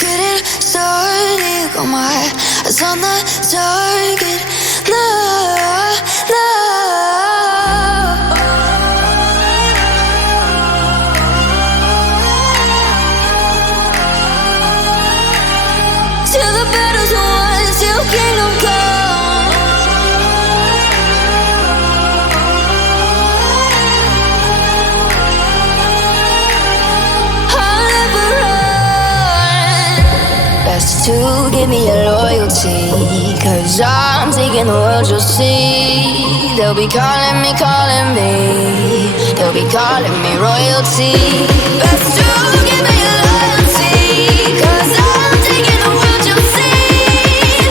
getting started. Got my eyes on the target. No, no. Till the battle's won, till kingdom come. I'll never run. Best to give me your loyalty, 'cause I'm taking the world, you'll see. They'll be calling me, they'll be calling me royalty. Best to give me your loyalty, 'cause I'm taking the world, you'll see.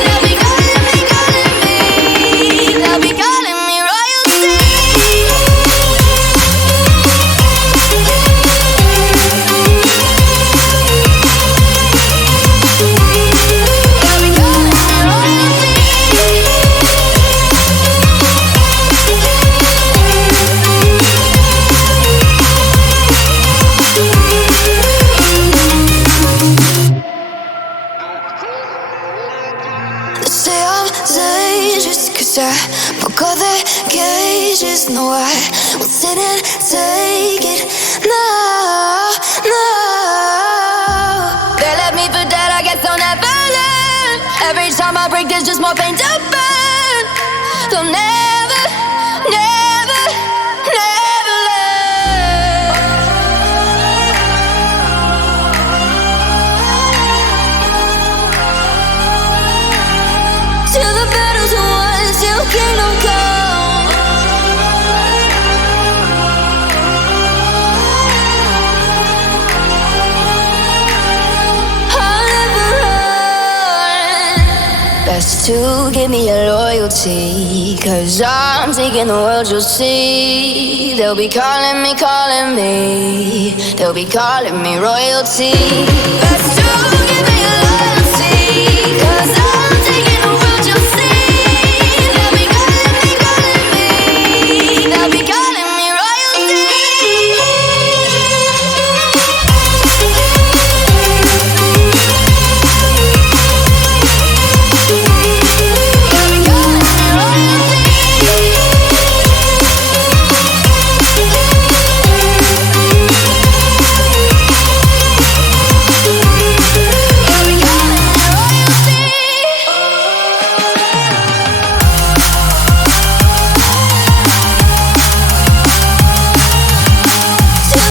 They'll be calling me, they'll be calling me royalty. They'll be calling me royalty. They say I'm dangerous 'cause I broke all the cages. No, I won't sit and take it. No, no. They left me for dead, I guess I'll never learn. Every time I break, there's just more pain to burn. They'll never, never, never learn. Till the battle's won, till kingdom come. I'll never run. Best to give me your loyalty, 'cause I'm taking the world, you'll see. They'll be calling me, they'll be calling me royalty. Best to